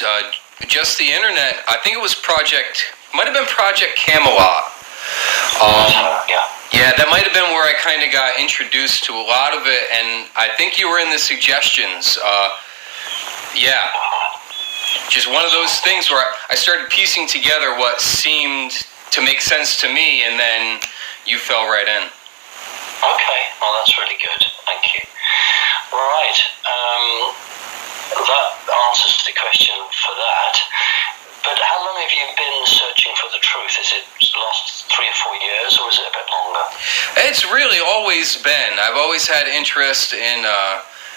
videos, just the internet. I think it was might have been Project Camelot. Yeah, that might have been where I kind of got introduced to a lot of it, and I think you were in the suggestions. Yeah, just one of those things where I started piecing together what seemed to make sense to me, and then you fell right in. Okay, well that's really good, thank you. Right, that answers the question for that. But how long have you been searching for the truth? Is it the last 3 or 4 years, or is it a bit longer? It's really always been. I've always had interest in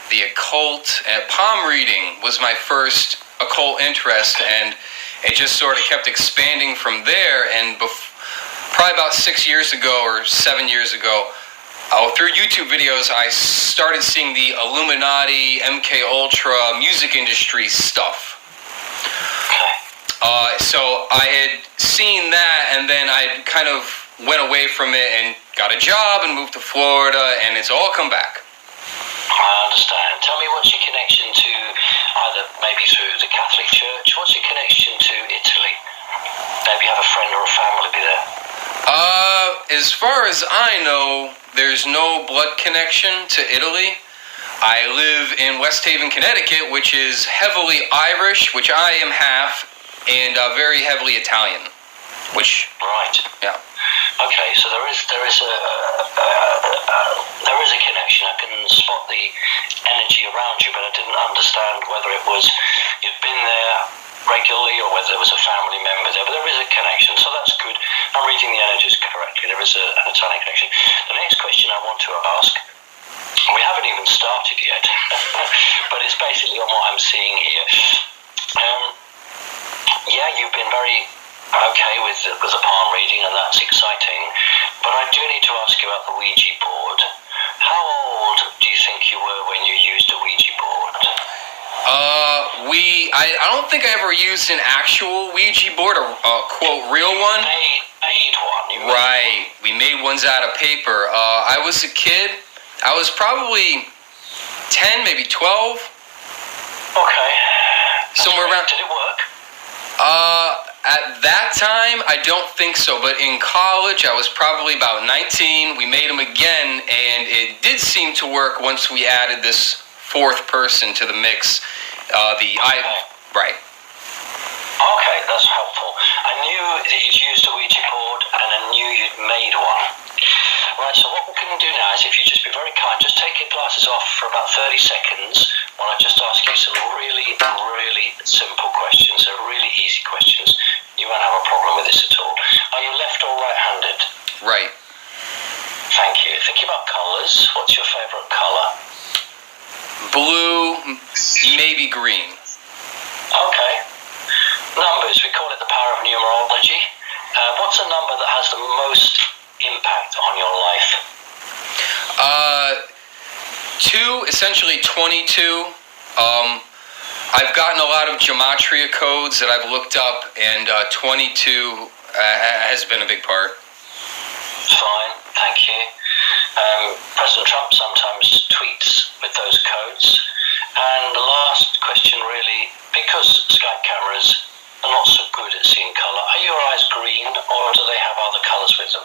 the occult. Palm reading was my first occult interest, and it just sort of kept expanding from there. And probably about 6 years ago or 7 years ago, through YouTube videos, I started seeing the Illuminati, MK Ultra, music industry stuff. So I had seen that, and then I kind of went away from it and got a job and moved to Florida, and it's all come back. I understand. Tell me, what's your connection to, either maybe through the Catholic Church, what's your connection to Italy? Maybe you have a friend or a family there. As far as I know, there's no blood connection to Italy. I live in West Haven, Connecticut, which is heavily Irish, which I am half, and very heavily Italian, which... Right. Yeah. Okay, so there is a connection. I can spot the energy around you, but I didn't understand whether it was you'd been there regularly or whether there was a family member there. But there is a connection, so that's good. I'm reading the energies correctly. There is an Italian connection. The next question I want to ask, we haven't even started yet, but it's basically on what I'm seeing here. Yeah, you've been very okay with the palm reading, and that's exciting. But I do need to ask you about the Ouija board. How old do you think you were when you used a Ouija board? I don't think I ever used an actual Ouija board, a quote real one. Made one. Right, we made ones out of paper. I was a kid. I was probably 10, maybe 12. Okay. Somewhere around. Did it work? At that time, I don't think so, but in college, I was probably about 19. We made them again, and it did seem to work once we added this fourth person to the mix. Right. Okay, that's helpful. I knew that you'd used a Ouija board, and I knew you'd made one. Right, so what we can do now is, if you just be very kind, just take your glasses off for about 30 seconds while I just ask you some really, really simple questions. They're really easy questions. You won't have a problem with this at all. Are you left or right-handed? Right. Thank you. Thinking about colours, what's your favourite colour? Blue, maybe green. Okay. Numbers, we call it the power of numerology. What's a number that has the most impact on your life? 2, essentially 22. I've gotten a lot of gematria codes that I've looked up, and 22 has been a big part. Fine, thank you. President Trump sometimes tweets with those codes. And the last question, really, because Skype cameras are not so good at seeing colour, are your eyes green, or do they have other colours with them?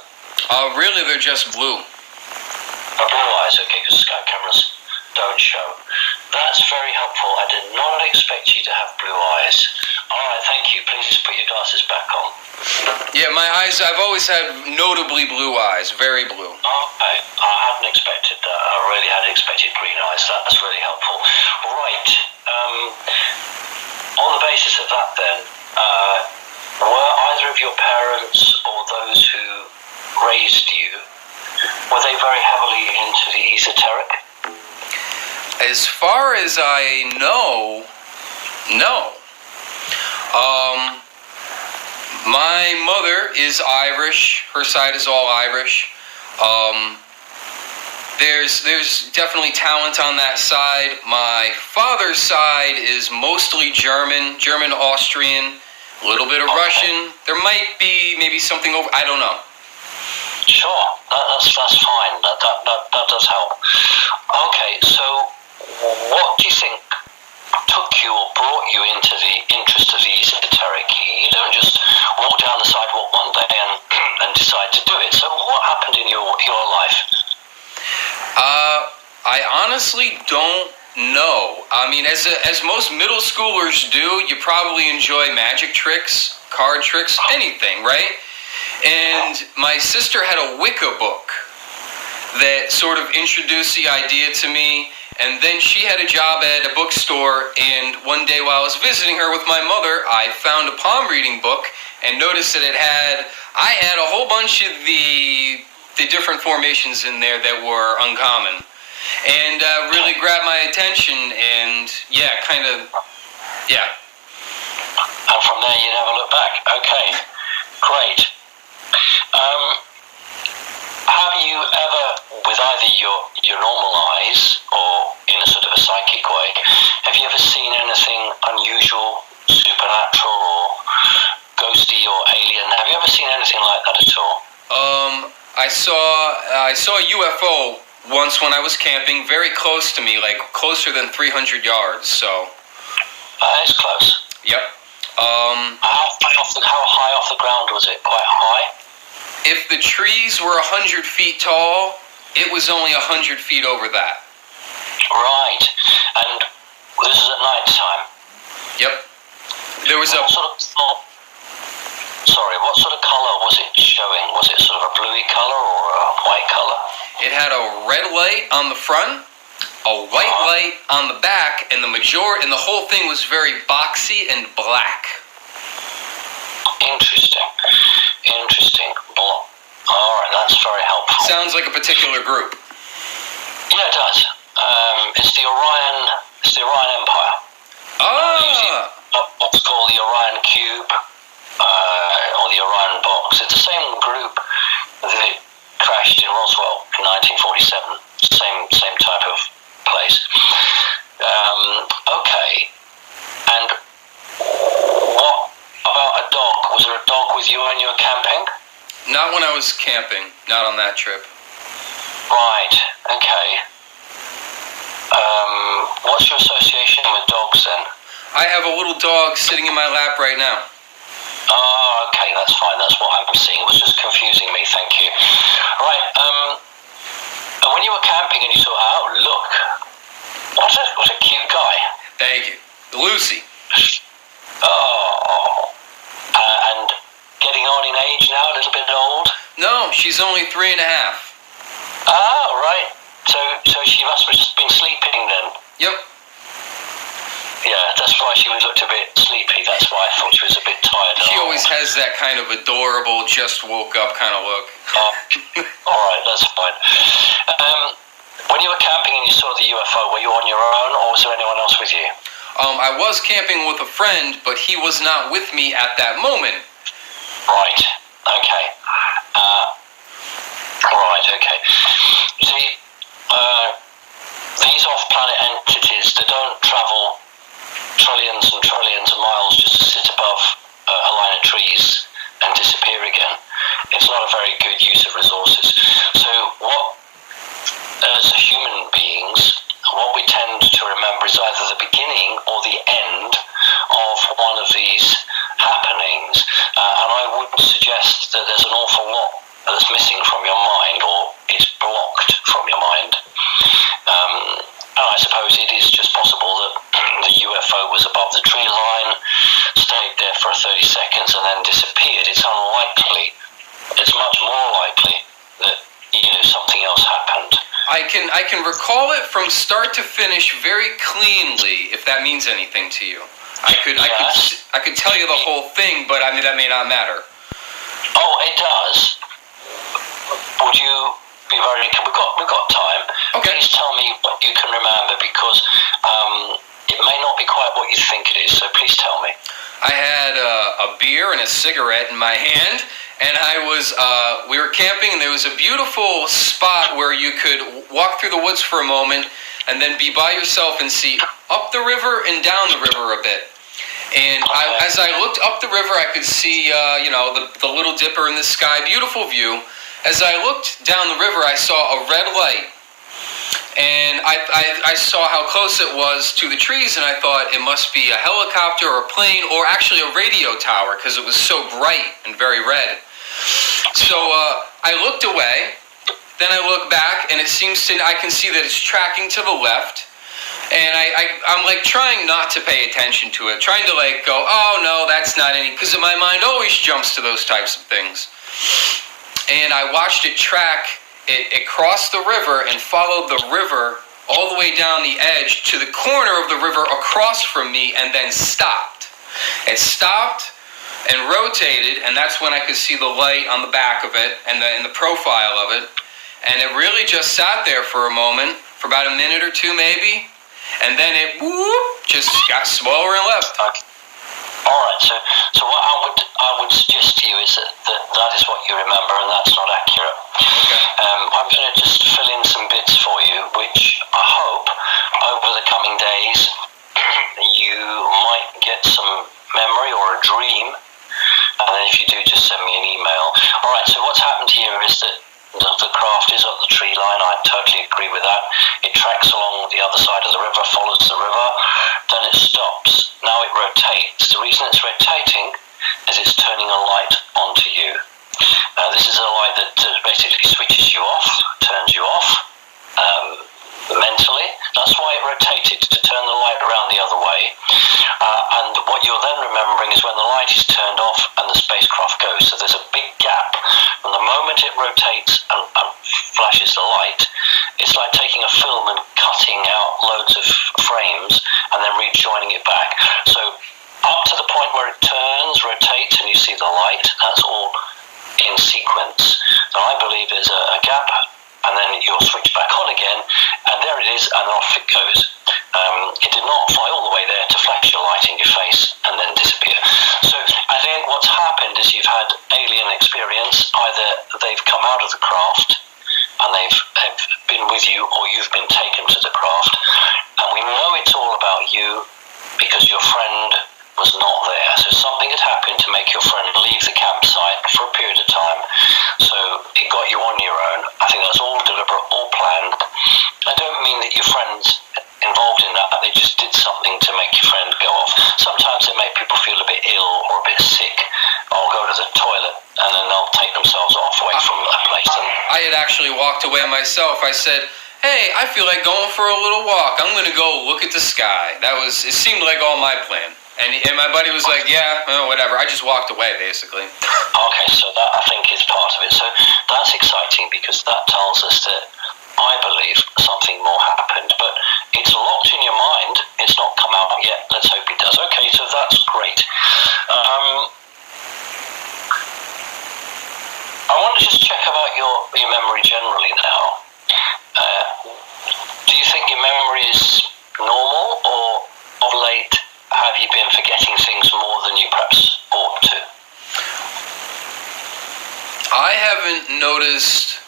Really, they're just blue. Blue eyes, okay, because Skype cameras don't show. That's very helpful. I did not expect you to have blue eyes. All right, thank you. Please put your glasses back on. Yeah, my eyes, I've always had notably blue eyes, very blue. Okay, I hadn't expected that. I really had expected green eyes. That's really helpful. Right, on the basis of that then, were either of your parents or those who raised you, were they very heavily into the esoteric? As far as I know, no. My mother is Irish. Her side is all Irish. There's definitely talent on that side. My father's side is mostly German, Austrian, a little bit of Russian. There might be maybe something over, I don't know. Sure, that's fine. That does help. Okay, so what do you think took you or brought you into the honestly don't know. I mean, as most middle schoolers do, you probably enjoy magic tricks, card tricks, anything, right? And my sister had a Wicca book that sort of introduced the idea to me. And then she had a job at a bookstore, and one day while I was visiting her with my mother, I found a palm reading book and noticed that I had a whole bunch of the different formations in there that were uncommon. And really grabbed my attention, and yeah. And from there, you never look back. Okay, great. Have you ever, with either your normal eyes or in a sort of a psychic way, have you ever seen anything unusual, supernatural, or ghosty or alien? Have you ever seen anything like that at all? I saw a UFO once when I was camping, very close to me, like closer than 300 yards. So. That is close. Yep. How high off the ground was it? Quite high? If the trees were 100 feet tall, it was only 100 feet over that. Right. And this is at night time? Yep. There was what sort of colour was it showing? Was it sort of a bluey colour or a white colour? It had a red light on the front, a white light on the back, and the whole thing was very boxy and black. Interesting. All right, that's very helpful. Sounds like a particular group. Yeah, it does. It's the Orion Empire. What's called the Orion Cube, or the Orion Box. It's the same group that crashed in Roswell in 1947. Same type of place. Okay. And what about a dog? Was there a dog with you when you were camping? Not when I was camping. Not on that trip. Right. Okay. What's your association with dogs then? I have a little dog sitting in my lap right now. Oh, okay, that's fine. That's what I'm seeing. It was just confusing me. Thank you. Right. When you were camping and you saw, oh, look, what a cute guy. Thank you. Lucy. Oh. And getting on in age now, a little bit old? No, she's only 3.5. Oh, right. So she must have just been sleeping then. Yep. Yeah, that's why she looked a bit sleepy. That's why I thought she was a bit tired. She always has that kind of adorable, just woke up kind of look. All right, that's fine. When you were camping and you saw the UFO, were you on your own, or was there anyone else with you? I was camping with a friend, but he was not with me at that moment. Right. Okay. Right. Okay. See, these off-planet entities, they don't travel trillions and trillions of miles just to sit above a line of trees and disappear again. It's not a very good use of resources. So as human beings, what we tend to remember is either the beginning or the end of one of these happenings. And I would suggest that there's an awful lot that's missing from your mind, or is blocked from your mind. And I suppose it is just possible that the UFO was above the tree line, stayed there for 30 seconds and then disappeared. It's unlikely, it's much more likely that something else happened. I can recall it from start to finish very cleanly, if that means anything to you. I could tell you the whole thing, but I mean that may not matter. Oh, it does. Would you be very? We've got time. Okay. Please tell me what you can remember, because it may not be quite what you think it is. So please tell me. I had a beer and a cigarette in my hand, and we were camping, and there was a beautiful spot where you could walk through the woods for a moment and then be by yourself and see up the river and down the river a bit. And as I looked up the river, I could see, the Little Dipper in the sky, beautiful view. As I looked down the river, I saw a red light. And I saw how close it was to the trees, and I thought it must be a helicopter or a plane, or actually a radio tower, because it was so bright and very red. So I looked away, then I look back, and I can see that it's tracking to the left. And I'm like trying not to pay attention to it, trying to like go, oh no, that's not any, because my mind always jumps to those types of things. And I watched it track, it crossed the river and followed the river all the way down the edge to the corner of the river across from me, and then stopped. It stopped and rotated, and that's when I could see the light on the back of it and the profile of it. And it really just sat there for a moment, for about a minute or two maybe. And then it just got slower and left. All right. So what I would suggest to you is that is what you remember, and that's not accurate. Okay. I'm going to just fill in some bits for you, which I hope over the coming days you might get some memory or a dream. And then if you do, just send me an email. All right. So what's happened here is that the craft is up the tree line. I totally agree with that. It tracks along the other side of the river, follows the river, then it stops. Now it rotates. The reason it's rotating is it's turning a light onto you. This is a light that basically switches you off, turns you off mentally. That's why it rotated, to turn the light around the other way. And what you're then remembering is when the light is turned off and the spacecraft goes. So there's a big gap. From the moment it rotates and flashes the light, it's like taking a film and cutting out loads of frames and then rejoining it back. So up to the point where it turns, rotates, and you see the light, that's all in sequence. So I believe there's a gap, and then you'll switch back on again, and there it is, and off it goes. It did not fly all the way there to flash a light in your face and then disappear. So I think what's happened is you've had alien experience. Either they've come out of the craft and they've been with you, or you've been taken to the craft. And we know it's all about you because your friend was not there. So something had happened to make your friend leave the campsite for a period of time. So it got you on your own. I think that's all deliberate, all planned. I don't mean that your friend's involved in that. They just did something to make your friend go off. Sometimes they make people feel a bit ill or a bit sick. I'll go to the toilet and then they'll take themselves off away from that place. I had actually walked away myself. I said, hey, I feel like going for a little walk. I'm going to go look at the sky. It seemed like all my plan. And my buddy was like, yeah, whatever. I just walked away, basically. Okay, so that I think is part of it. So that's exciting because that tells us that I believe something more happened. But it's locked in your mind. It's not come out yet. Let's hope it does. Okay, so that's great. I want to just check about your memory generally now. Do you think your memory is normal, or of late have you been forgetting things more than you perhaps ought to? I haven't noticed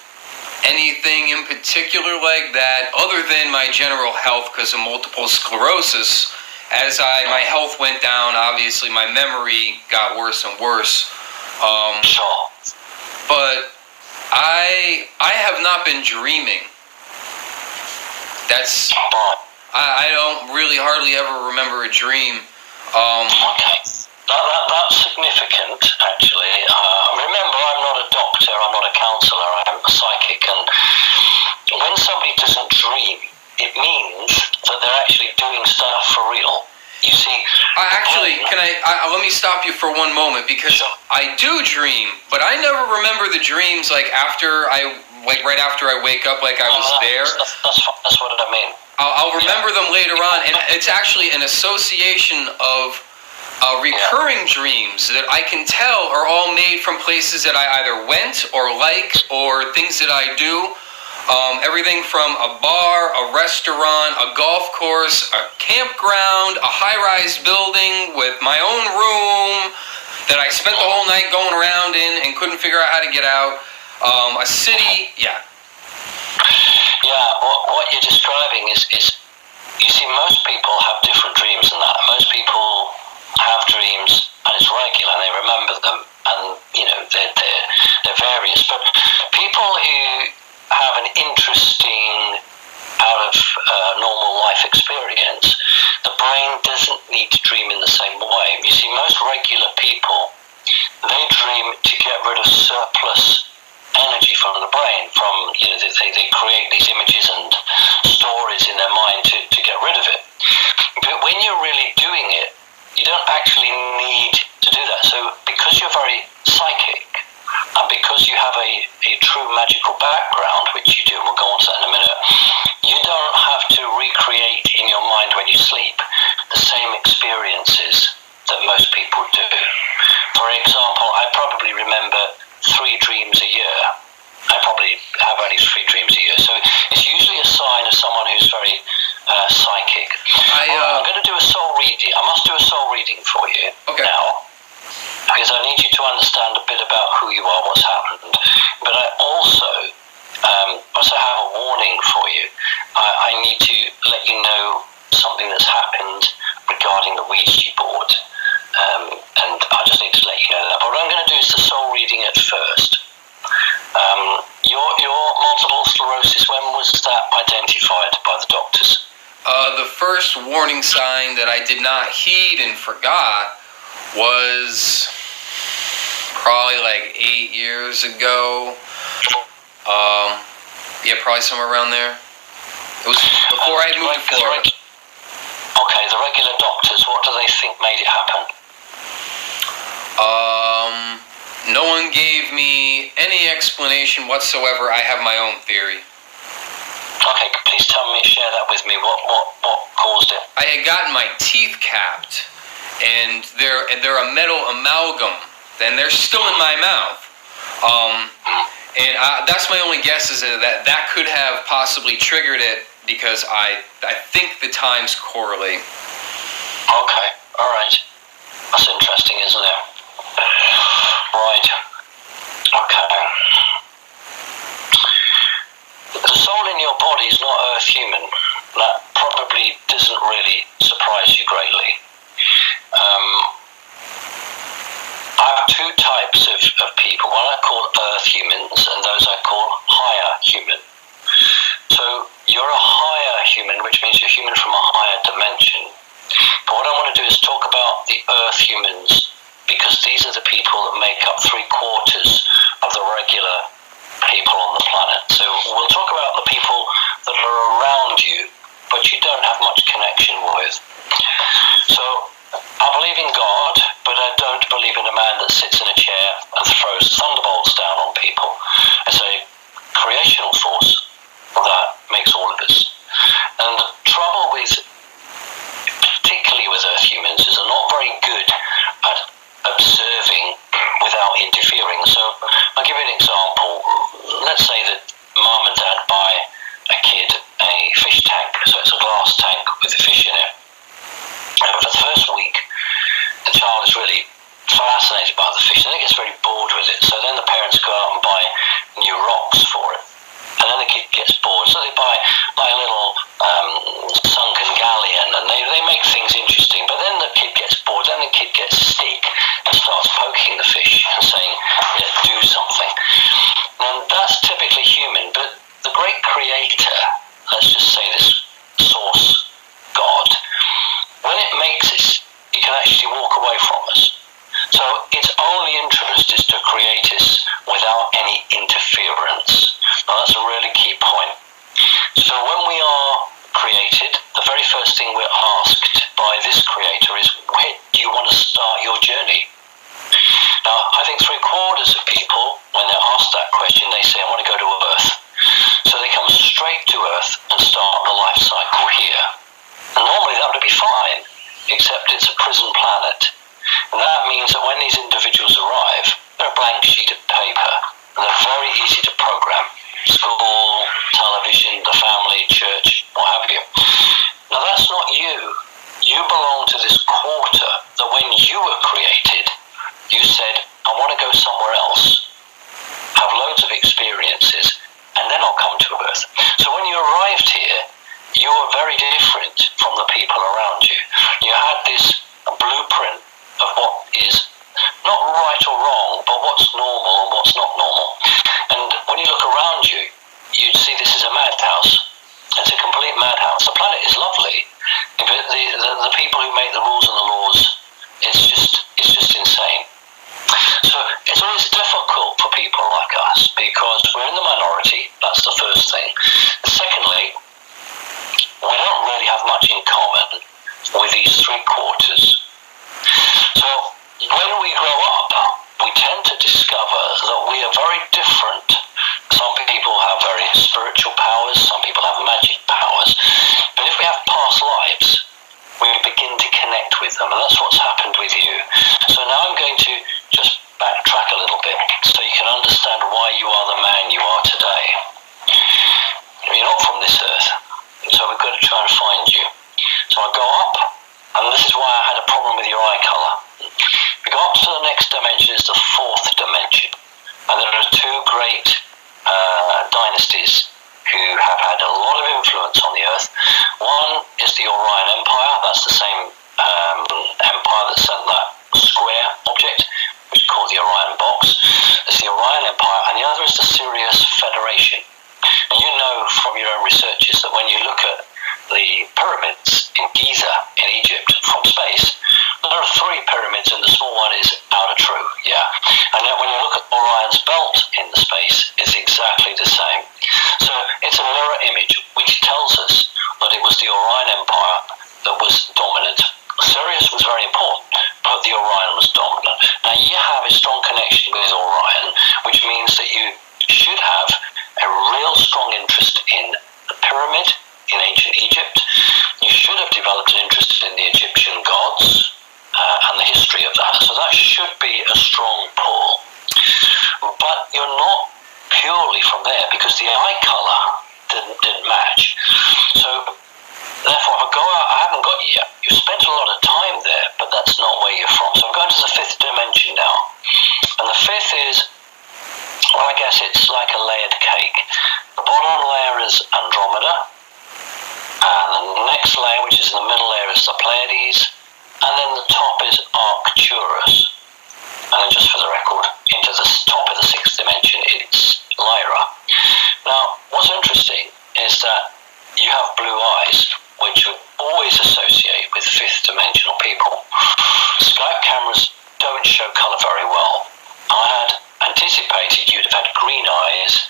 anything in particular like that, other than my general health because of multiple sclerosis. As my health went down, obviously my memory got worse and worse. Sure. But I have not been dreaming. That's... I don't really hardly ever remember a dream. Okay. That's significant, actually. Remember, I'm not a doctor, I'm not a counsellor, I'm a psychic, and when somebody doesn't dream, it means that they're actually doing stuff for real. You see... let me stop you for one moment, because sure. I do dream, but I never remember the dreams, right after I wake up, like I was there. That's what I mean. I'll remember them later on, and it's actually an association of recurring dreams that I can tell are all made from places that I either went or liked or things that I do. Everything from a bar, a restaurant, a golf course, a campground, a high-rise building with my own room that I spent the whole night going around in and couldn't figure out how to get out. A city, yeah. Yeah, what you're describing is, you see, most people have different dreams than that. Most people have dreams, and it's regular, and they remember them, and, they're various. But people who have an interesting, out of normal life experience, the brain doesn't need to dream in the same way. You see, most regular people, they dream to get rid of surplus energy from the brain, from the I'm going to do a soul reading. I must do a soul reading for you now, because I need you to understand a bit about who you are, what's happened. But I also have a warning for you. I need to let you know something that's happened regarding the Ouija board. And I just need to let you know that. But what I'm going to do is the soul reading at first. Your multiple sclerosis, when was that identified by the doctors? The first warning sign that I did not heed and forgot was probably like 8 years ago. Yeah, probably somewhere around there. It was before I moved to Florida. Okay, the regular doctors, what do they think made it happen? No one gave me any explanation whatsoever. I have my own theory. Okay, please share that with me. What caused it? I had gotten my teeth capped, and they're a metal amalgam, and they're still in my mouth. And that's my only guess, is that could have possibly triggered it, because I think the times correlate. Okay, all right. That's interesting, isn't it? Right. Okay. The soul in your body is not Earth human. That probably doesn't really surprise you greatly. I have two types of people. One I call Earth humans, and those I call higher human. So you're a higher human, which means you're human from a higher dimension. But what I want to do is talk about the Earth humans, because these are the people that make up 3/4 of the regular people on the planet. So we'll talk about the people that are around you, but you don't have much connection with. So I believe in God, but I don't believe in a man that sits in a chair and throws thunderbolts down on people. It's a creational force that makes all of us. And the trouble with, particularly with Earth humans, is they're not very good at observing without interfering. So I'll give you an example. Let's say that mum and dad buy a kid a fish tank. So it's a glass tank with a fish in it. And for the first week, the child is really fascinated by the fish, and then gets very bored with it. So then the parents go out and buy new rocks for it. And then the kid gets bored, so they buy like a little sunken galleon, and they make things interesting. But then the kid gets bored, then the kid gets a stick and starts poking the fish and saying, "Let's do something." And that's typically human, but the great creator, let's just say this source, God, when it makes us, it can actually walk away from us. So its only interest is to create us without any interference. Now that's a really key point. So when we are created, the very first thing we're asked by this creator is, where do you want to start your journey? Now, I think 3/4 of people, when they're asked that question, they say, I want to go to Earth. So they come straight to Earth and start the life cycle here. And normally that would be fine, except it's a prison planet. And that means that when these individuals arrive, they're a blank sheet of paper, and they're very easy to program. School, television, the family, church, what have you. Now that's not you. You belong to this quarter that when you were created, you said, I want to go somewhere else, have loads of experiences, and then I'll come to Earth. So when you arrived here, you were very different from the people around you. You had this blueprint of what is not right or wrong, but what's normal and what's not normal. And when you look around you, you'd see this is a madhouse. It's a complete madhouse. The planet is lovely, but the people who make the rules and the laws, it's just insane. So it's always difficult for people like us because we're in the minority. That's the first thing. Secondly, we don't really have much in common with these 3/4. So when we grow up, we tend to discover that we are very different. Some people have very spiritual powers, some people have magic powers. But if we have past lives, we begin to connect with them, and that's what's happened with you. So now I'm going to just backtrack a little bit so you can understand why you are the man you are today. You're not from this earth, so we've got to try and find you. So that's the same empire that sent that square object, which is called the Orion Box. There's the Orion Empire, and the other is the Sirius Federation. And you know from your own researches that when you look at the pyramids in Giza in Egypt from space, there are 3 pyramids and the small one is outer true, yeah. And yet when you look at Orion's belt in the space, it's exactly the same. So it's a mirror image which tells us that it was the Orion Empire that was dominant. Sirius was very important, but the Orion was dominant. Now you have a strong connection with Orion, which means that you should have a real strong interest in the pyramid in ancient Egypt. You should have developed an interest in the Egyptian gods and the history of that. So that should be a strong pull. But you're not purely from there because the eye colour didn't match. So therefore, I haven't got you yet. You've spent a lot of time there, but that's not where you're from. So I'm going to the 5th dimension now. And the 5th is, well, I guess it's like a layered cake. The bottom layer is Andromeda, and the next layer, which is in the middle layer, is the Pleiades, and then the top is Arcturus. And then just for the record, into the top of the 6th dimension, it's Lyra. Now, what's interesting is that you have blue eyes, which you always associate with 5th dimensional people. Skype cameras don't show colour very well. I had anticipated you'd have had green eyes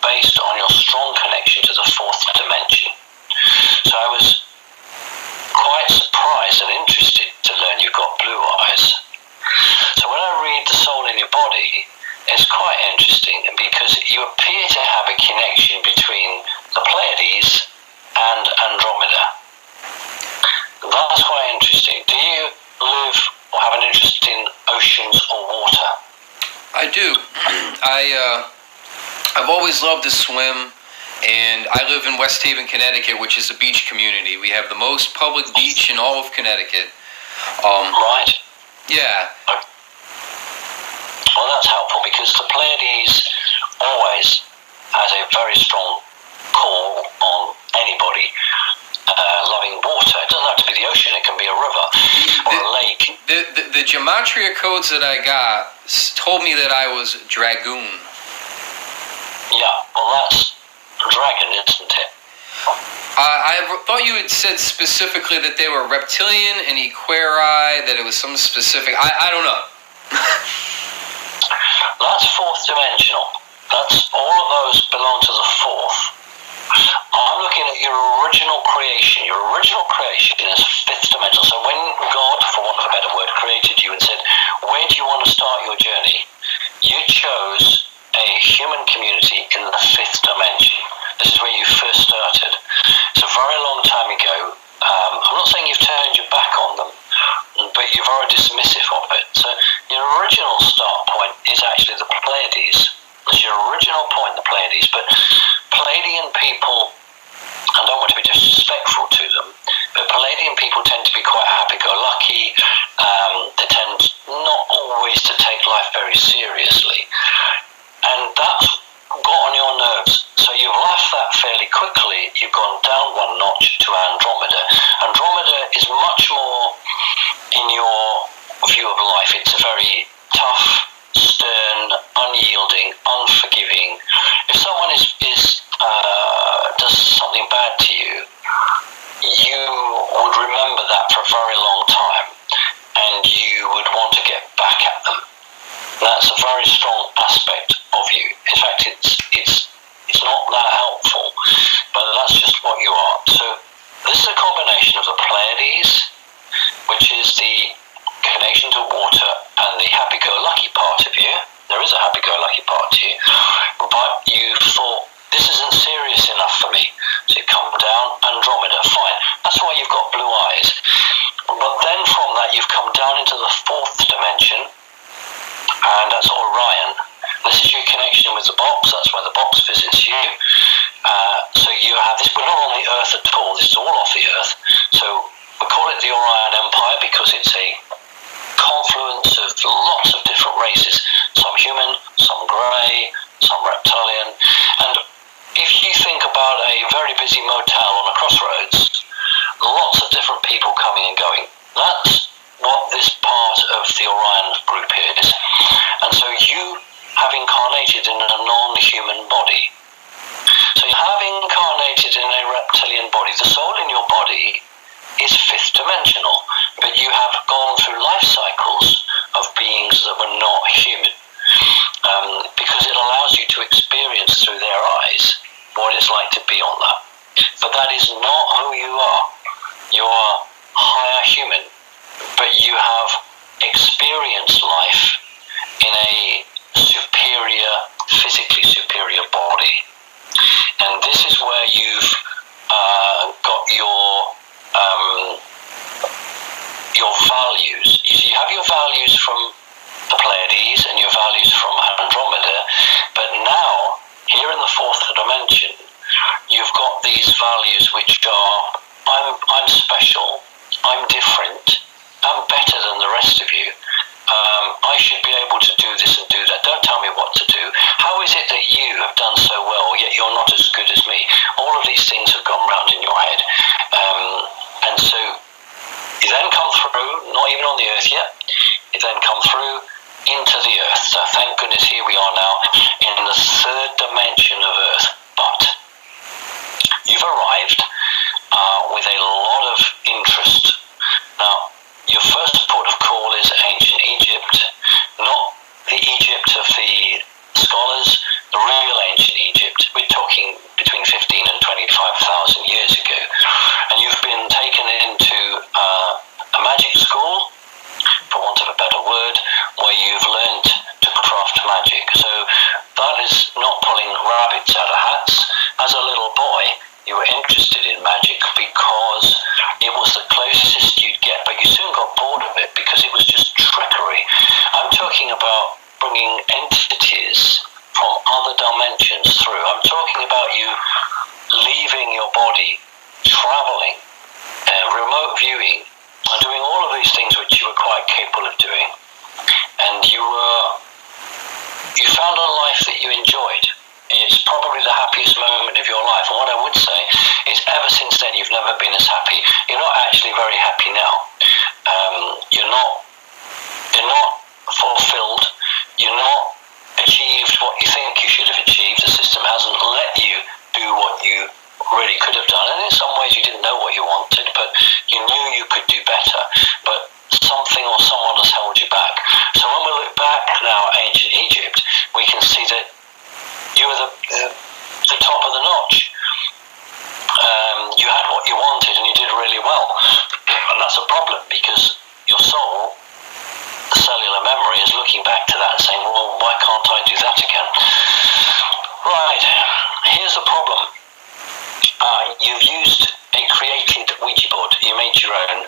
based on your strong connection to the 4th dimension. So I was quite surprised and interested to learn you've got blue eyes. So when I read The Soul in Your Body, it's quite interesting because you appear to have a connection between the Pleiades and Andromeda. That's quite interesting. Do you live or have an interest in oceans or water? I do. I've always loved to swim, and I live in West Haven, Connecticut, which is a beach community. We have the most public beach in all of Connecticut. Right. Yeah. Well, that's helpful because the Pleiades always has a very strong call on anybody loving water. It doesn't have to be the ocean, it can be a river or a lake. The gematria codes that I got told me that I was Dragoon. Yeah, well that's dragon, isn't it? I thought you had said specifically that they were reptilian and equeri, that it was some specific... I don't know. That's 4th dimensional. That's all of those belong to the 4th. I'm looking at your original creation. Your original creation is 5th dimensional. So when God, for want of a better word, created you and said, where do you want to start your journey? You chose a human community in the 5th dimension. This is where you first started. It's a very long time ago. I'm not saying you've turned your back on them, but you're very dismissive of it. So your original start point is actually the Pleiades. That's your original point, the Pleiades. But Pleiadian people, I don't want to be disrespectful to them, but Pleiadian people tend to be quite happy-go-lucky. They tend not always to take life very seriously. And that's got on your nerves. So you've left that fairly quickly. You've gone down one notch to Andromeda. Andromeda is much more in your view of life. It's a very tough, stern, unyielding, unforgiving. If someone does something bad to you, you would remember that for a very long time, and you would want to get back at them. That's a very strong aspect of you. In fact, it's not that helpful, but that's just what you are. So this is a combination of the Pleiades, which is the connection to water, and the happy-go-lucky part of you. There is a happy-go-lucky part to you, but you thought, this isn't serious enough for me. So you come down, Andromeda, fine. That's why you've got blue eyes. But then from that, you've come down into the 4th dimension, and that's Orion. This is your connection with the box. That's where the box visits you. So you have this. We're not on the Earth at all. This is all off the Earth. So we call it the Orion Empire because it's a confluence of lots of different races. Some human, some grey, people coming and going. That's what this part of the Orion group is. And so you have incarnated in a non-human body. So you have incarnated in a reptilian body. The soul in your body is fifth dimensional, but you have gone through life cycles of beings that were not human, because it allows you to experience through their eyes what it's like to be on that. But that is not who you are. You are higher human, but you have experienced life in a superior, physically superior body. And this is where you've got your values. You have your values from the Pleiades and your values from Andromeda, but now, here in the fourth dimension, you've got these values which are, I'm special, I'm different, I'm better than the rest of you. I should be able to do this and do that. Don't tell me what to do. How is it that you have done so well, yet you're not as good as me? All of these things have gone round in your head. And so you then come through, not even on the earth yet, you then come through into the earth. So thank goodness here we are now in the third dimension of earth. But you've arrived with a lot of interest. Now, your first port of call is ancient Egypt, not the Egypt of the scholars, the real ancient Egypt. We're talking between 15 and 25,000 years ago. And you've been taken into a magic school, for want of a better word, where you've learned to craft magic. So that is not pulling rabbits out of hats. As a little boy, you were interested in magic because it was the closest you'd get, but you soon got bored of it because it was just trickery. I'm talking about bringing entities from other dimensions through. I'm talking about you leaving your body, traveling, remote viewing, and doing all of these things which you were quite capable of doing. And you found a life that you enjoyed. It's probably the happiest moment of your life. And what I would say is ever since then, you've never been as happy. You're not actually very happy now. You're not fulfilled. You're not achieved what you think you should have achieved. The system hasn't let you do what you really could have done. And in some ways, you didn't know what you wanted, but you knew you could do better. But something or someone has held you back. So when we look back now at ancient Egypt, we can see that you were the top of the notch. You had what you wanted and you did really well. And that's a problem because your soul, the cellular memory, is looking back to that and saying, well, why can't I do that again? Right, here's the problem. You've used a created Ouija board. You made your own.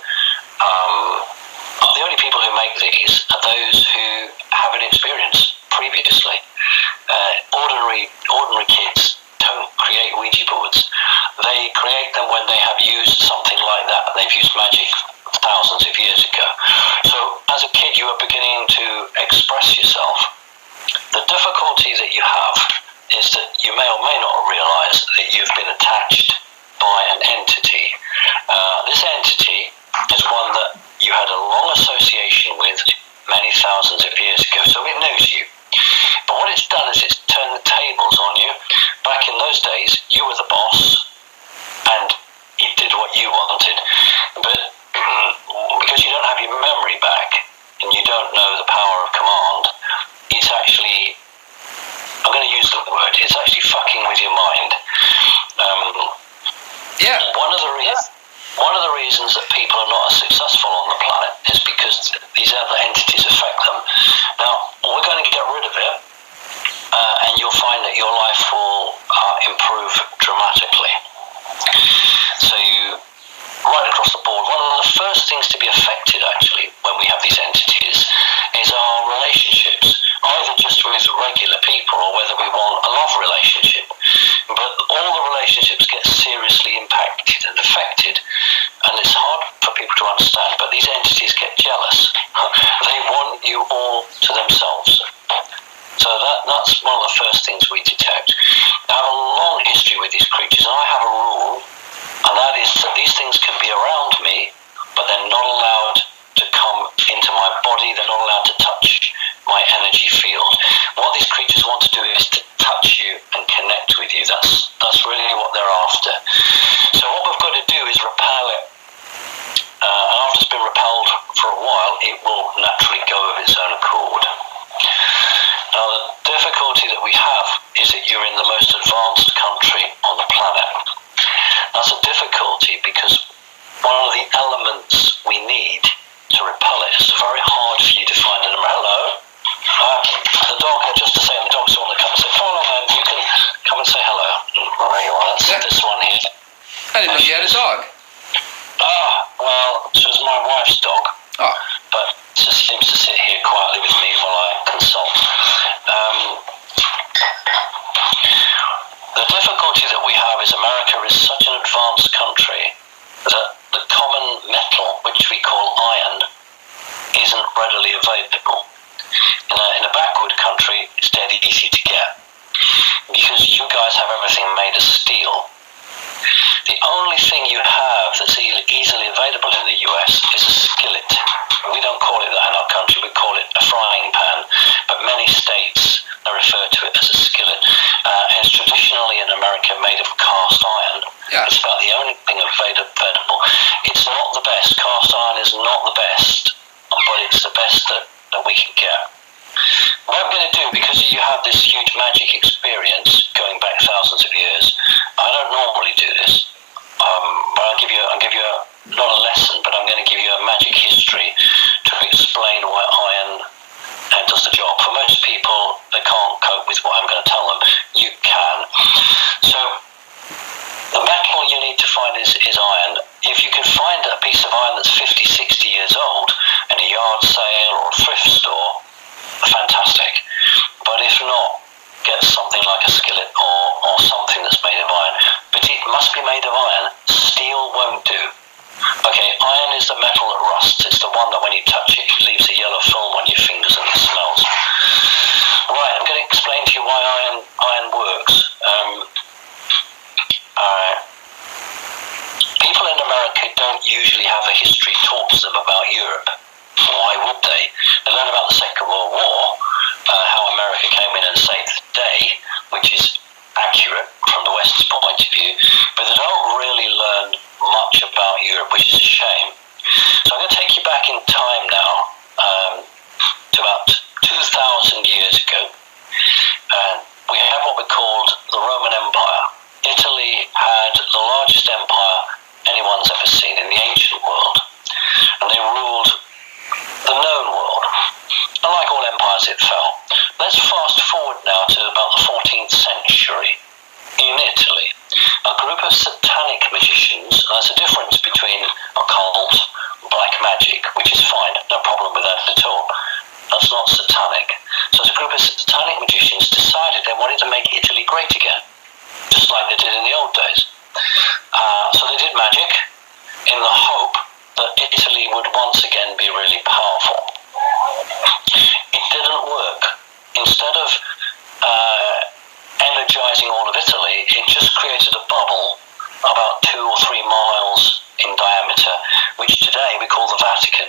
The only people who make these are those who have an experience previously. Ordinary kids don't create Ouija boards. They create them when they have used something like that. They've used magic thousands of years ago. So as a kid, you are beginning to express yourself. The difficulty that you have is that you may or may not realize that you've been attached by an entity. This entity is one that you had a long association with many thousands of years ago, so it knows you. But what it's done is it's turned the tables on you. Back in those days, you were the boss, and it did what you wanted. But because you don't have your memory back, and you don't know the power of command, it's actually, I'm going to use the word, it's actually fucking with your mind. One of the reasons that people are not as successful on the planet is because these other entities affect them. Now, we're going to get rid of it, and you'll find that your life will improve dramatically. So right across the board, one of the first things to be affected, actually, when we have these entities, is our relationships, either just with regular people or whether we want a love relationship. But all the relationships get seriously impacted and affected, and it's hard for people to understand, but these entities get jealous. They want you all to themselves. So that's one of the first things we detect. I have a long history with these creatures, and I have a rule, and that is that these things can be around me elements we need to repel it. It's very hard for you to find an umbrella. Hello? The dog, just to say, the dog's the one that comes and say, come along then, you can come and say hello. There you are, that's this one here. I didn't know you had a dog. Well, this was my wife's dog. Oh. But it just seems to sit here quietly with me while I consult. The difficulty that we have is America is such an advanced country that the common metal, which we call iron, isn't readily available. In a backward country, it's dead easy to get because you guys have everything made of steel. The only thing you have that's easily available in the US is a skillet. We don't call it that in our country, we call it a frying pan, but many states refer to it as a skillet. And it's traditionally in America made of cast iron. Yeah. It's about the only thing available. It's not the best. Cast iron is not the best, but it's the best that we can get. What I'm going to do, because you have this huge magic experience going back thousands of years, I don't normally do this. But I'll give you not a lesson, but I'm going to give you a magic history to explain why iron does the job. For most people, they can't cope with what I'm going to tell them. You can. So the metal you need to find is iron. If you can find a piece of iron that's 50, 60 years old in a yard sale or a thrift store, fantastic. But if not, get something like a skillet or something that's made of iron. But it must be made of iron. Steel won't do. Okay, iron is the metal that rusts. It's the one that when you touch it leaves a yellow film on your fingers and it smells. Right, I'm going to explain to you why iron works. People in America don't usually have a history taught to them about Europe. Why would they? They learn about the Second World War, how America came in and saved the day, which is accurate from the West's point of view, but they don't really learn much about Europe, which is a shame. So I'm going to take you back in time now, to about 2,000 years ago. We have what we called the Roman Empire. Italy had the largest empire anyone's ever seen in the ancient world, and they ruled the known world. And like all empires, it fell. Let's fast forward now to about the 14th century. In Italy, a group of satanic magicians, and there's a difference between occult and black magic, which is fine, no problem with that at all. That's not satanic. So as a group of satanic magicians decided they wanted to make Italy great again, just like they did in the old days. So they did magic in the hope that Italy would once again be really powerful. It didn't work. Instead of energizing all of Italy, it just created a bubble about 2 or 3 miles in diameter, which today we call the Vatican.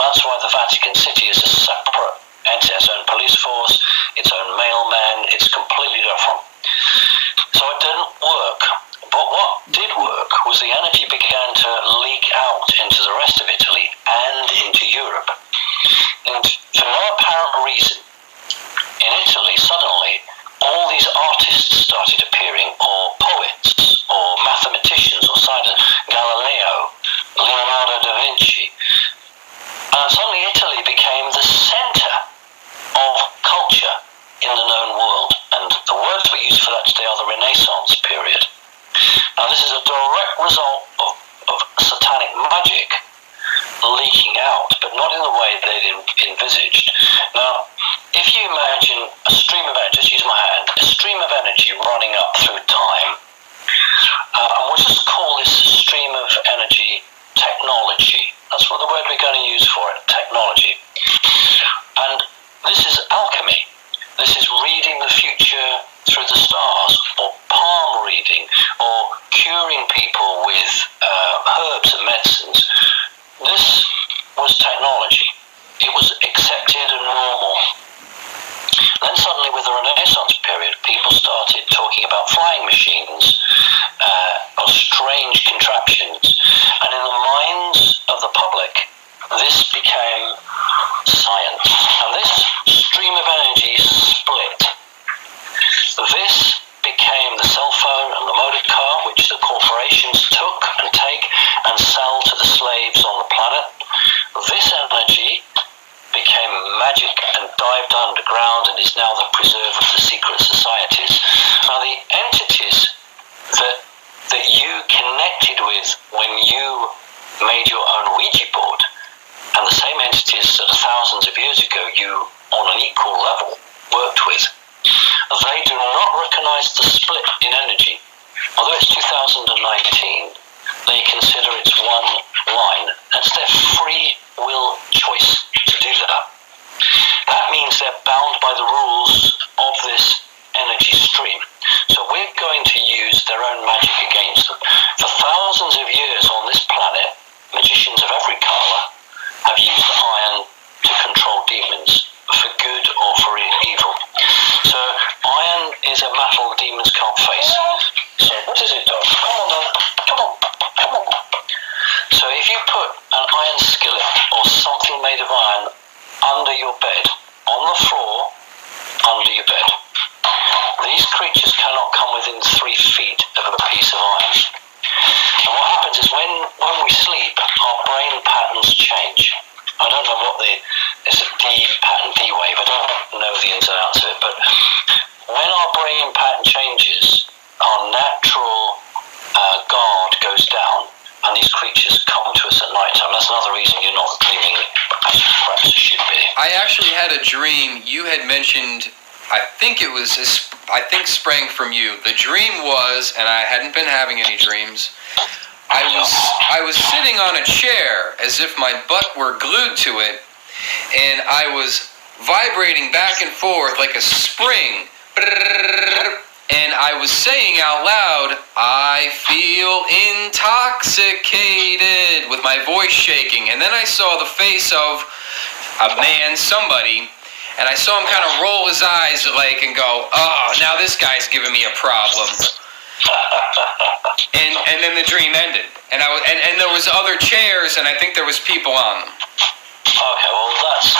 That's why the Vatican City is a separate entity, its own police force, its own mailman. It's completely different. So it didn't work. But what did work was the energy began to leak out into the rest of Italy and into Europe. And for no apparent reason, in Italy, suddenly, all these artists started appearing, or poets, or mathematicians, or scientists, Galileo, Leonardo da Vinci. And suddenly Italy became the center of culture in the known world. And the words we use for that today are the Renaissance period. Now this is a direct result of satanic magic leaking out, but not in the way they'd envisaged. Now, if you imagine a stream of energy, just use my hand, a stream of energy running up through time, and we'll just call this stream of energy technology. That's what the word we're going to use for it, technology. And this is alchemy. This is reading the future through the stars, or palm reading, or curing people with herbs and medicines. This was technology. It was accepted and normal. energies that thousands of years ago you, on an equal level, worked with, they do not recognize the split in energy. Although it's 2019, they consider it's one line. That's their free will choice to do that. That means they're bound by the rules of this energy stream. So we're going to use their own magic against them. For thousands of years on this planet, magicians of every colour have used iron to control demons, for good or for evil. So iron is a metal demons can't face. So what is it, dog? Come on, dog. Come on. Come on. So if you put an iron skillet or something made of iron under your bed, on the floor, under your bed, these creatures cannot come within 3 feet of a piece of iron. And what happens is when we sleep, our brain patterns change. I don't know it's a D pattern, D wave, I don't know the ins and outs of it, but when our brain pattern changes, our natural guard goes down, and these creatures come to us at night time. That's another reason you're not dreaming as you perhaps should be. I actually had a dream. You had mentioned, I think sprang from you. The dream was, and I hadn't been having any dreams, I was sitting on a chair as if my butt were glued to it, and I was vibrating back and forth like a spring. And I was saying out loud, I feel intoxicated, with my voice shaking. And then I saw the face of a man, somebody, and I saw him kind of roll his eyes and go, oh, now this guy's giving me a problem. And then the dream ended. And there was other chairs, and I think there was people on them. Okay, well that's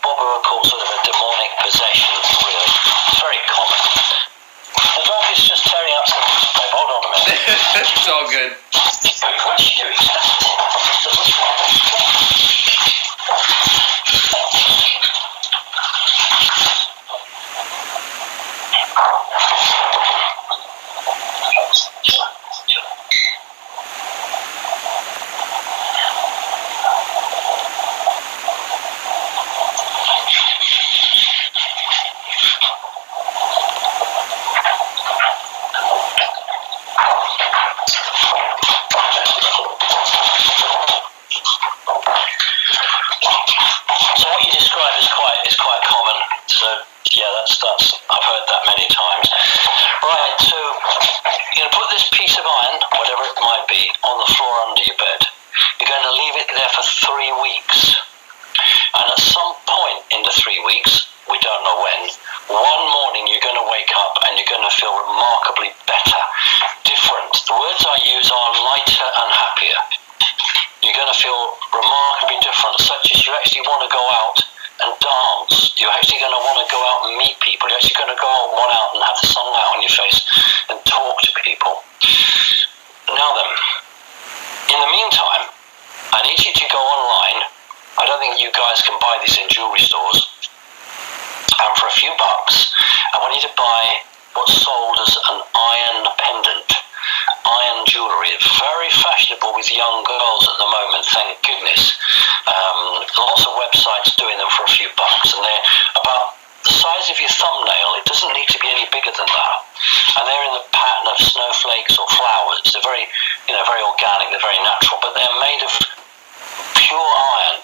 what we would call sort of a demonic possession, really. It's very common. The dog is just tearing up some newspaper. Hold on a minute. It's all good. What are you doing? I've heard that many times. Right, so you're going to put this piece of iron, whatever it might be, on the floor under your bed. You're going to leave it there for 3 weeks. And at some point in the 3 weeks, we don't know when, one morning you're going to wake up and you're going to feel remarkably better, different. The words I use are lighter and happier. You're going to feel remarkably different, such as you actually want to go out and dance. You're actually going to want to go out and meet people. You're actually going to go out and have the sunlight on your face and talk to people. Now then, in the meantime, I need you to go online. I don't think you guys can buy these in jewelry stores. And for a few bucks, I want you to buy what's sold as an iron pendant. Iron jewellery. It's very fashionable with young girls at the moment, thank goodness. Lots of websites doing them for a few bucks, and they're about the size of your thumbnail. It doesn't need to be any bigger than that. And they're in the pattern of snowflakes or flowers. They're very, very organic, they're very natural, but they're made of pure iron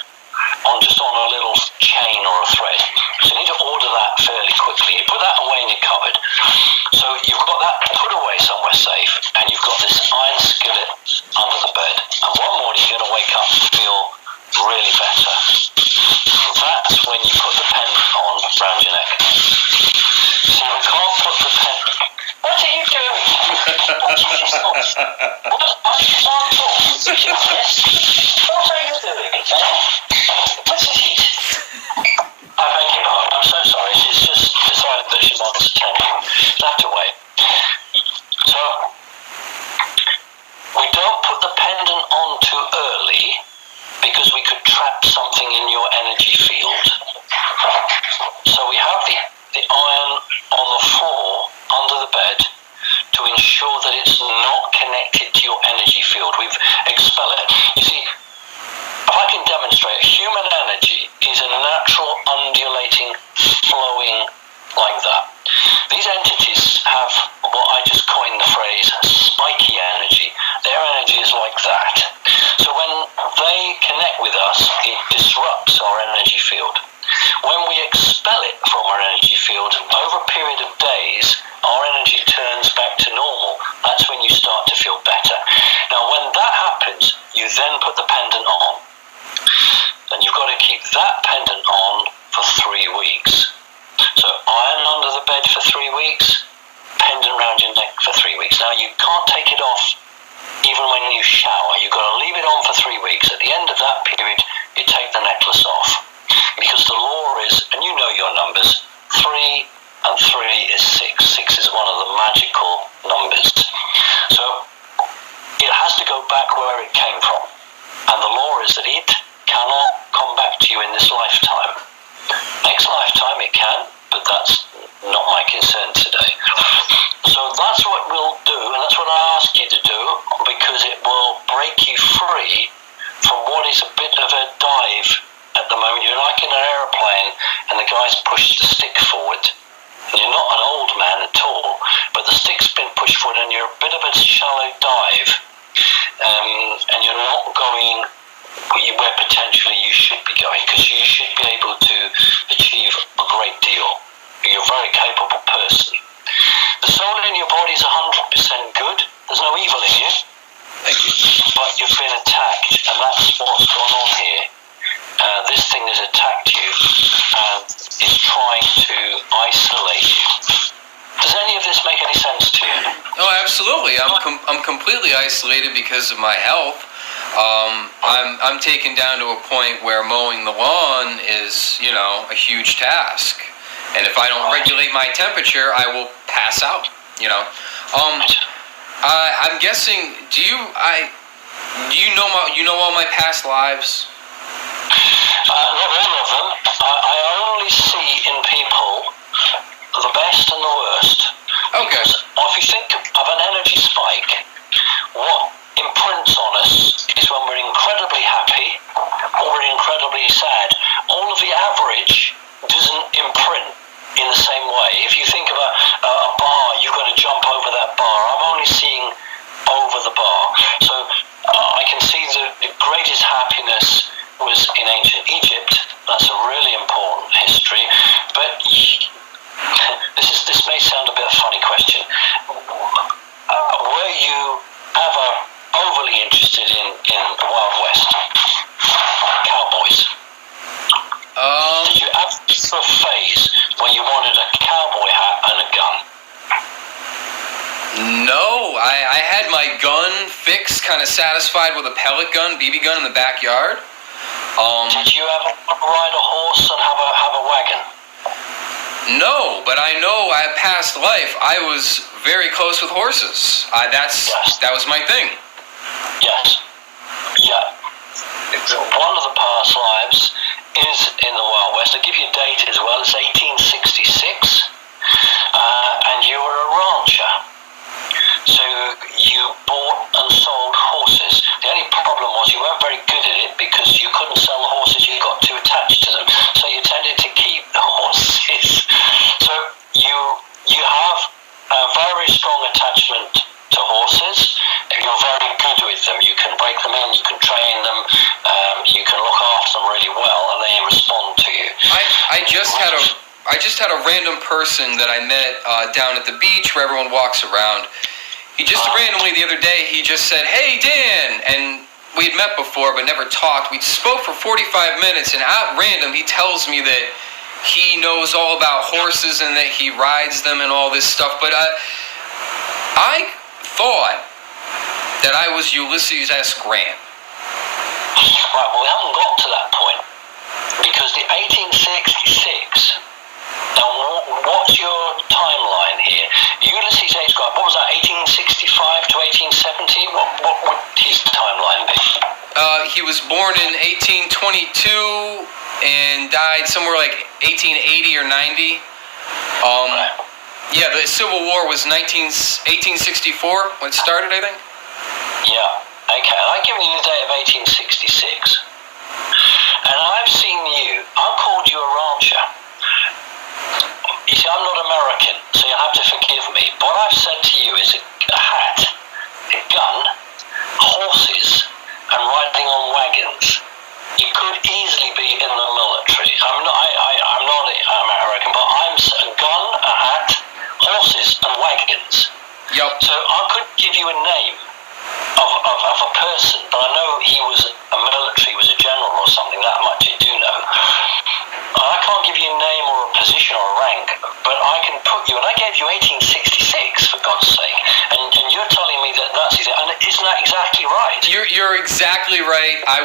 on a little chain or a thread. So you need to order that fairly quickly. You put that away in your cupboard. So you've got that put away somewhere safe, and you've got this iron skillet under the bed. And one morning you're going to wake up and feel really better. That's when you put the pendant on around your neck. So you can't put the pendant. What are you doing? What are you doing? What is it? I beg your pardon. I'm so sorry. She's just decided that she wants attention. She'll have to wait. So, we don't put the pendant on too early because we could trap something in your energy field. So we have the iron on the floor under the bed to ensure that it's not connected to your energy field. We've expelled it. You see, if I can demonstrate, human energy put the pendant on. And you've got to keep that pendant on for 3 weeks. So iron under the bed for 3 weeks, pendant around your neck for 3 weeks. Now you can't take it off even when you shower. You've got to leave it on for 3 weeks. At the end of that period, you take the necklace off. Because the law is, and you know your numbers, 3 and 3 is 6. 6 is one of the magical numbers. So it has to go back where it came from. And the law is that it cannot come back to you in this lifetime. Next lifetime it can, but that's not my concern today. So that's what we'll do, and that's what I ask you to do, because it will break you free from what is a bit of a dive at the moment. You're like in an aeroplane, and the guy's pushed the stick forward. And you're not an old man at all, but the stick's been pushed forward, and you're a bit of a shallow dive, and you're not going where potentially you should be going, because you should be able to achieve a great deal. You're a very capable person. The soul in your body is 100% good. There's no evil in you. Thank you. But you've been attacked, and that's what's gone on here. This thing has attacked you and is trying to isolate you. Does any of this make any sense to you? Oh, absolutely. I'm completely isolated because of my health. I'm taken down to a point where mowing the lawn is, a huge task. And if I don't regulate my temperature, I will pass out, I'm guessing, do you know all my past lives? Not all of them. I only see in people the best and the worst. Okay. Because if you think of an energy spike, what imprints on us is when we're incredibly happy or we're incredibly sad. All of the average doesn't imprint in the same way. If you think about a bar, you've got to jump over that bar. I'm only seeing over the bar. So I can see the greatest happiness was in ancient Egypt. That's a really important history. But this may sound a bit of a funny question. Were you ever overly interested in the Wild West? Cowboys? Did you ever go through a phase when you wanted a cowboy hat and a gun? No, I had my gun fixed, kind of satisfied with a pellet gun, BB gun in the backyard. Did you ever ride a horse and have a wagon? No, but I know past life I was very close with horses. That was my thing. Yes. Yeah. One of the past lives is in the Wild West. I'll give you a date as well. It's 1866. And you were a rancher. So you bought and sold horses. The only problem was you weren't very good at it because you couldn't sell the horses, you got too attached to them. So you tended to keep the horses. So you have a very strong attachment to horses. You're very good with them. You can break them in, you can train them, you can look after them really well, and they respond to you. I just had a random person that I met down at the beach where everyone walks around. He just randomly the other day, he just said, "Hey, Dan," and we had met before but never talked. We spoke for 45 minutes, and at random, he tells me that he knows all about horses and that he rides them and all this stuff. But I thought that I was Ulysses S. Grant. Right, well, we haven't got to that point because the 1866. Now, what's your timeline here? Ulysses H. Grant, what was that, 1865 to 1870? What would his timeline be? He was born in 1822 and died somewhere like 1880 or 90. Right. Yeah, the Civil War was 1864 when it started, I think. Yeah, okay. I've given you the date of 1866. And I've seen you, I've called you a rancher. You see, I'm not American, so you'll have to forgive me. What I've said to you is a hat, a gun, horses, and riding on wagons. You could easily be in the military. I'm not American, but I'm a gun, a hat, horses, and wagons. Yep. So I could give you a name of a person, but I know he was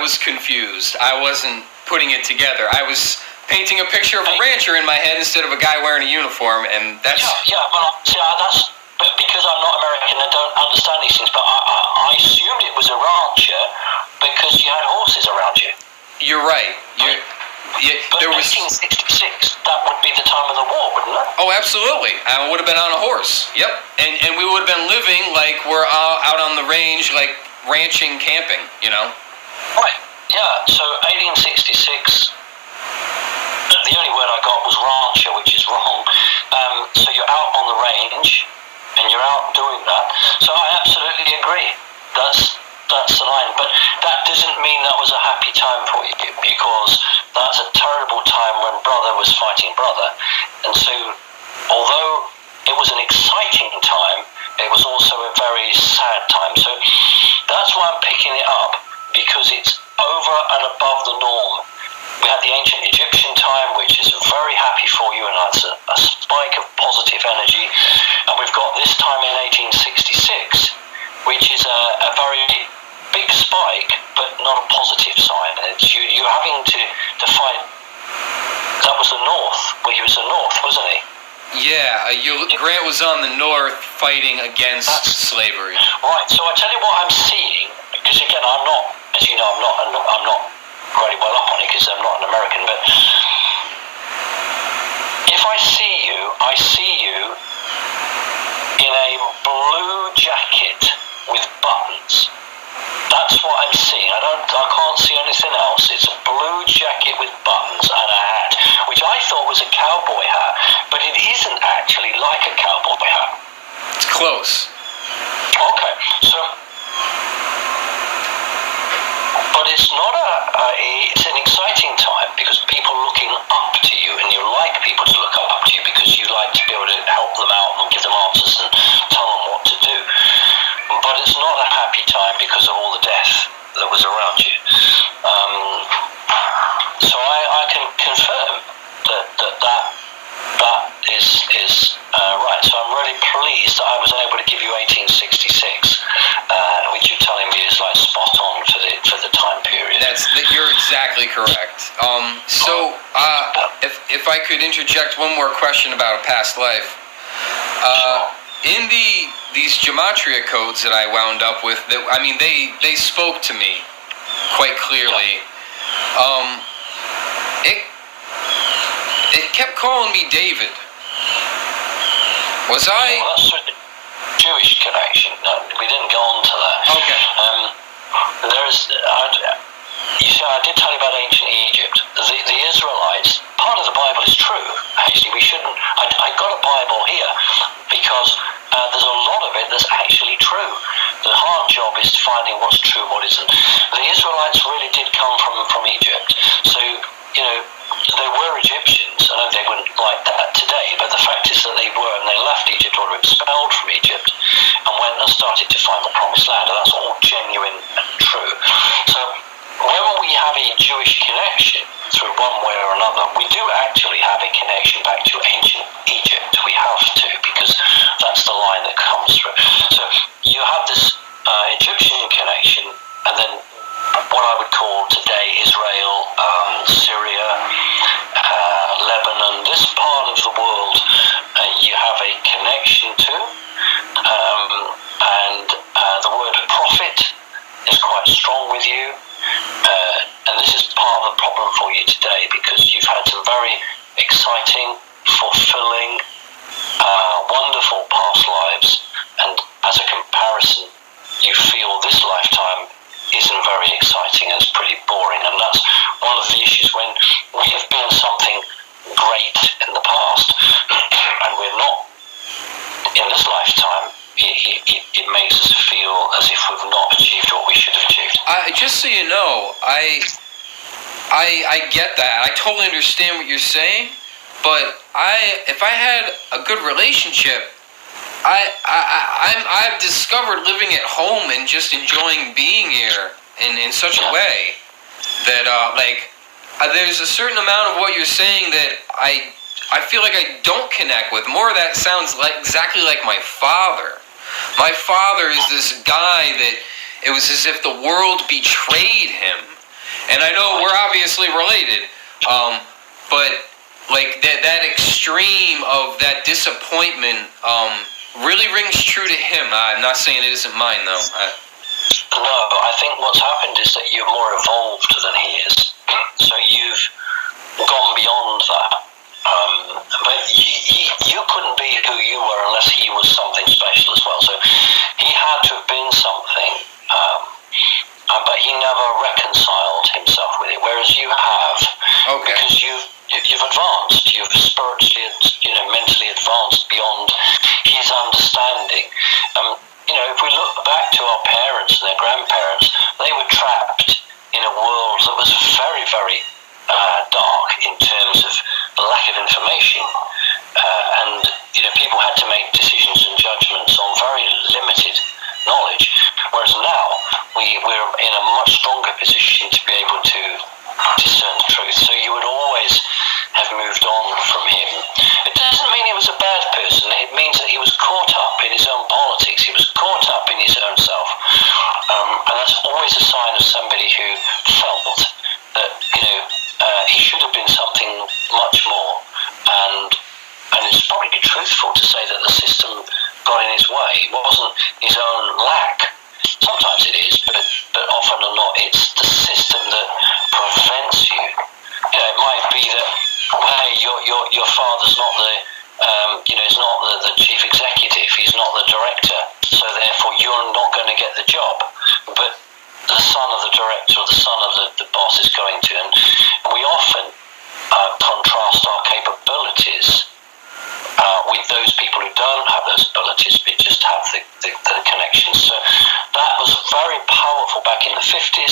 was confused. I wasn't putting it together. I was painting a picture of a rancher in my head instead of a guy wearing a uniform, and that's... Yeah, well, see, that's... But because I'm not American, I don't understand these things, but I assumed it was a rancher because you had horses around you. You're right. But there was 1866, that would be the time of the war, wouldn't it? Oh, absolutely. I would have been on a horse. Yep. And we would have been living like we're out on the range, like ranching, camping, you know? Right. Yeah, so 1866, the only word I got was rancher, which is wrong. So you're out on the range, and you're out doing that. So I absolutely agree. That's the line. But that doesn't mean that was a happy time for you, because that's a terrible time when brother was fighting brother. And so, although it was an exciting time, it was also a very sad time. So that's why I'm picking it up, because it's over and above the norm. We had the ancient Egyptian time, which is very happy for you, and that's a spike of positive energy. And we've got this time in 1866, which is a very big spike, but not a positive sign. It's you're having to fight. That was the North. Well, he was the North, wasn't he? Yeah, Grant was on the North fighting against slavery. Right. So I tell you what I'm seeing, because again, I'm not, as you know, I'm not very well up on it because I'm not an American. But if I see you in a blue jacket with buttons. That's what I'm seeing. I can't see anything else. It's a blue jacket with buttons and a hat, which I thought was a cowboy hat, but it isn't actually like a cowboy hat. It's close. Okay, so, but it's not it's an exciting time because people are looking up to you, and you like people to look up to you because you like to be able to help them out and give them answers and tell them what to do. But it's not a happy time because of all the death that was around you. So I can confirm that is right. So I'm really pleased that I was able to give you 1866, which you're telling me is like spot on for the time period. You're exactly correct. If I could interject one more question about a past life. In these gematria codes that I wound up with, they spoke to me quite clearly. It kept calling me David. Was I? Well, that's the Jewish connection. No, we didn't go on to that. Okay. You see, I did tell you about ancient Egypt. The Israelites, part of the Bible is true. Actually, we shouldn't. I got a Bible here because there's a lot of it that's actually true. The hard job is finding what's true and what isn't. The Israelites really did come from Egypt. So, you know, they were Egyptians. I know they wouldn't like that today, but the fact is that they were, and they left Egypt or were expelled from Egypt and went and started to find the promised land. And that's all genuine and true. So when we have a Jewish connection through one way or another, we do actually have a connection back to ancient Egypt. We have to, because that's the line that comes through. So you have this Egyptian connection, and then what I would call today Israel, Syria, Lebanon, this part of the world, you have a connection to, and the word prophet is quite strong with you. And this is part of the problem for you today, because you've had some very exciting, fulfilling, wonderful past lives, and as a comparison, you feel this lifetime isn't very exciting and it's pretty boring. And that's one of the issues when we have been something great in the past and we're not in this lifetime. It makes us feel as if we've not achieved what we should have achieved. Just so you know, I get that. I totally understand what you're saying, but if I had a good relationship, I've discovered living at home and just enjoying being here in such a way that there's a certain amount of what you're saying that I feel like I don't connect with. More of that sounds exactly like my father. My father is this guy that it was as if the world betrayed him. And I know we're obviously related, but like that extreme of that disappointment really rings true to him. I'm not saying it isn't mine, though. No, I think what's happened is that you're more evolved than he is. So you've gone beyond that. But you couldn't be who you were unless he was something special as well. So he had to have been something, but he never reconciled himself with it. Whereas you have, Okay. because you've advanced, you've spiritually, mentally advanced beyond his understanding. If we look back to our parents and their grandparents, they were trapped in a world that was very, very dark in terms of the lack of information, and people had to make decisions and judgments on very limited knowledge. Whereas now we're in a much stronger position to be able to discern the truth. So you would always have moved on from him. It doesn't mean he was a bad person. It means that he was caught up in his own politics. He was caught up in his own self, and that's always a sign of somebody who felt that he should have been something much more. And it's probably truthful to say that the system got in his way. It wasn't his own lack. Sometimes it is, but often or not, it's the system that prevents you. It might be that, hey, your father's not he's not the chief executive. He's not the director. So therefore, you're not going to get the job. But the son of the director or the son of the boss is going to. And we often contrast our capabilities with those people who don't have those abilities but just have the connections. So that was very powerful back in the 50s.